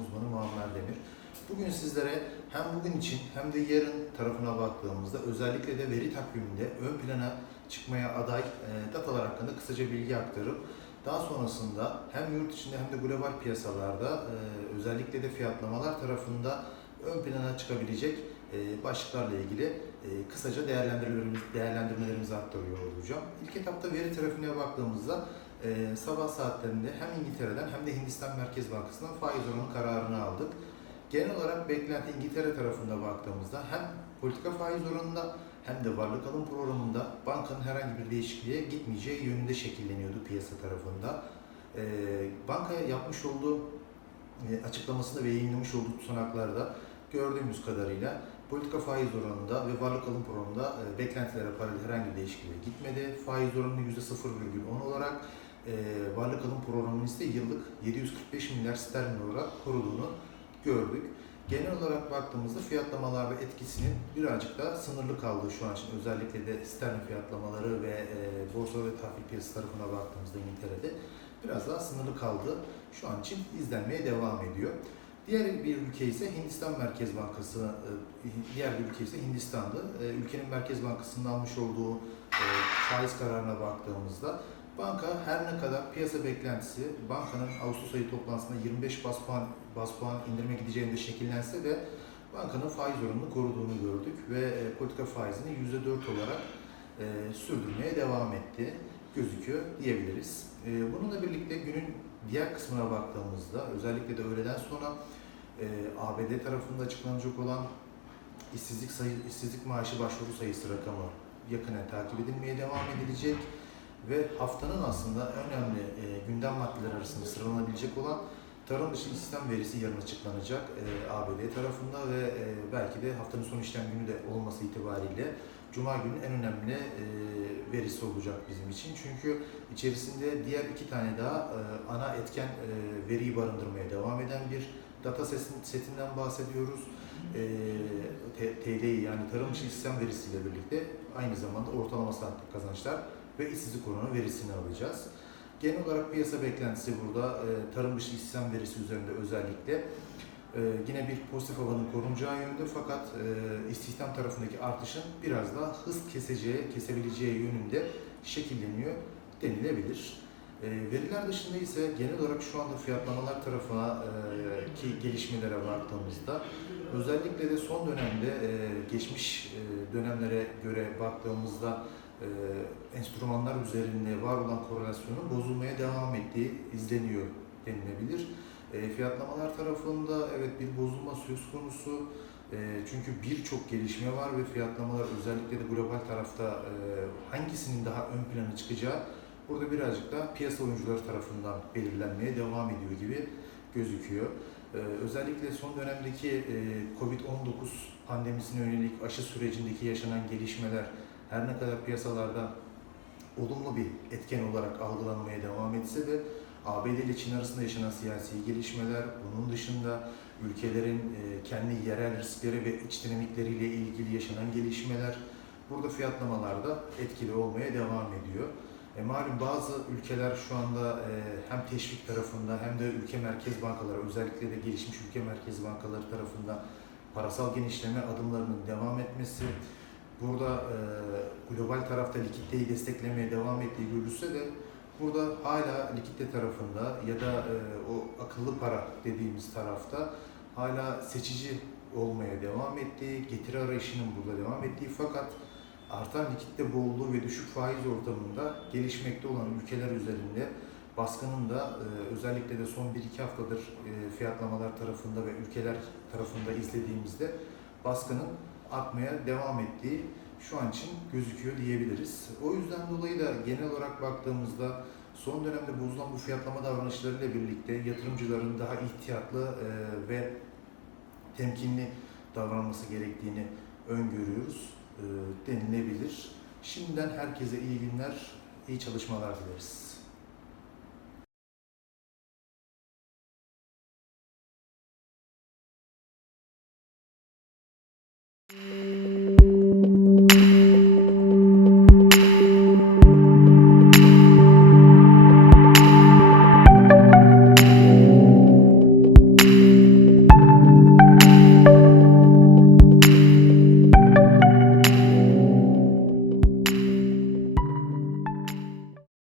uzmanı Muammer Demir. Bugün sizlere hem bugün için hem de yarın tarafına baktığımızda özellikle de veri takviminde ön plana çıkmaya aday e, datalar hakkında kısaca bilgi aktarıp daha sonrasında hem yurt içinde hem de global piyasalarda e, özellikle de fiyatlamalar tarafında ön plana çıkabilecek e, başlıklarla ilgili e, kısaca değerlendirmelerimiz, değerlendirmelerimizi aktarıyor olacağım. İlk etapta veri trafiğine baktığımızda e, sabah saatlerinde hem İngiltere'den hem de Hindistan Merkez Bankası'ndan faiz oranı kararını aldık. Genel olarak beklenti İngiltere tarafında baktığımızda hem politika faiz oranında hem de varlık alım programında bankanın herhangi bir değişikliğe gitmeyeceği yönünde şekilleniyordu piyasa tarafında. E, bankaya yapmış olduğu e, açıklamasında ve yayınlamış olduğu tutanaklarda gördüğümüz kadarıyla politika faiz oranında ve varlık alım programında e, beklentilere paralel herhangi bir değişikliğe gitmedi. Faiz oranını %0,10 olarak e, varlık alım programının ise yıllık 745 milyar sterlin olarak koruduğunu gördük. Genel olarak baktığımızda fiyatlamalarda etkisinin birazcık daha sınırlı kaldığı şu an için özellikle de sterlin fiyatlamaları ve e, borsa ve tahvil piyasası tarafına baktığımızda İngiltere'de biraz daha sınırlı kaldı. Şu an için izlenmeye devam ediyor. Diğer bir ülke ise Hindistan Merkez Bankası, e, diğer bir ülke ise Hindistan'dı. E, Ülkenin Merkez Bankası'nın almış olduğu e, faiz kararına baktığımızda banka her ne kadar piyasa beklentisi bankanın Ağustos ayı toplantısında 25 bas puan, bas puan indirime gideceğinde şekillense de bankanın faiz oranını koruduğunu gördük ve e, politika faizini %4 olarak e, sürdürmeye devam etti gözüküyor diyebiliriz. E, bununla birlikte günün diğer kısmına baktığımızda özellikle de öğleden sonra e, ABD tarafında açıklanacak olan işsizlik sayı, işsizlik maaşı başvuru sayısı rakamı yakından takip edilmeye devam edilecek ve haftanın aslında önemli e, gündem maddeleri arasında sıralanabilecek olan tarım dışı istihdam verisi yarın açıklanacak e, ABD tarafında ve e, belki de haftanın son işlem günü de olması itibariyle Cuma günü en önemli e, verisi olacak bizim için. Çünkü içerisinde diğer iki tane daha e, ana etken e, veriyi barındırmaya devam eden bir data setinden bahsediyoruz. E, T- TL'yi yani tarım dışı istihdam verisiyle birlikte aynı zamanda ortalama saatlik kazançlar ve işsizlik oranı verisini alacağız. Genel olarak piyasa beklentisi burada e, tarım dışı istihdam verisi üzerinde özellikle e, yine bir pozitif havanın korunacağı yönde fakat e, istihdam tarafındaki artışın biraz daha hız keseceği, kesebileceği yönünde şekilleniyor denilebilir. E, veriler dışında ise genel olarak şu anda fiyatlamalar tarafına e, ki gelişmelere baktığımızda özellikle de son dönemde e, geçmiş e, dönemlere göre baktığımızda e, enstrümanlar üzerinde var olan korelasyonun bozulmaya devam ettiği izleniyor denilebilir. E, fiyatlamalar tarafında evet bir bozulma söz konusu. E, çünkü birçok gelişme var ve fiyatlamalar özellikle de global tarafta e, hangisinin daha ön plana çıkacağı burada birazcık da piyasa oyuncuları tarafından belirlenmeye devam ediyor gibi gözüküyor. E, özellikle son dönemdeki e, Covid-19 pandemisine yönelik aşı sürecindeki yaşanan gelişmeler her ne kadar piyasalarda olumlu bir etken olarak algılanmaya devam etse de ABD ile Çin arasında yaşanan siyasi gelişmeler, bunun dışında ülkelerin e, kendi yerel riskleri ve iç dinamikleriyle ilgili yaşanan gelişmeler burada fiyatlamalarda etkili olmaya devam ediyor. E, malum bazı ülkeler şu anda e, hem teşvik tarafında hem de ülke merkez bankaları özellikle de gelişmiş ülke merkez bankaları tarafında parasal genişleme adımlarının devam etmesi, burada e, global tarafta likiditeyi desteklemeye devam ettiği görülse de burada hala likitte tarafında ya da e, o akıllı para dediğimiz tarafta hala seçici olmaya devam ettiği, getiri arayışının burada devam ettiği fakat artan likitte bolluğu ve düşük faiz ortamında gelişmekte olan ülkeler üzerinde baskının da e, özellikle de son 1-2 haftadır e, fiyatlamalar tarafında ve ülkeler tarafında izlediğimizde baskının artmaya devam ettiği şu an için gözüküyor diyebiliriz. O yüzden dolayı da genel olarak baktığımızda son dönemde bozulan bu fiyatlama davranışlarıyla birlikte yatırımcıların daha ihtiyatlı e, ve temkinli davranması gerektiğini öngörüyoruz e, denilebilir. Şimdiden herkese iyi günler, iyi çalışmalar dileriz.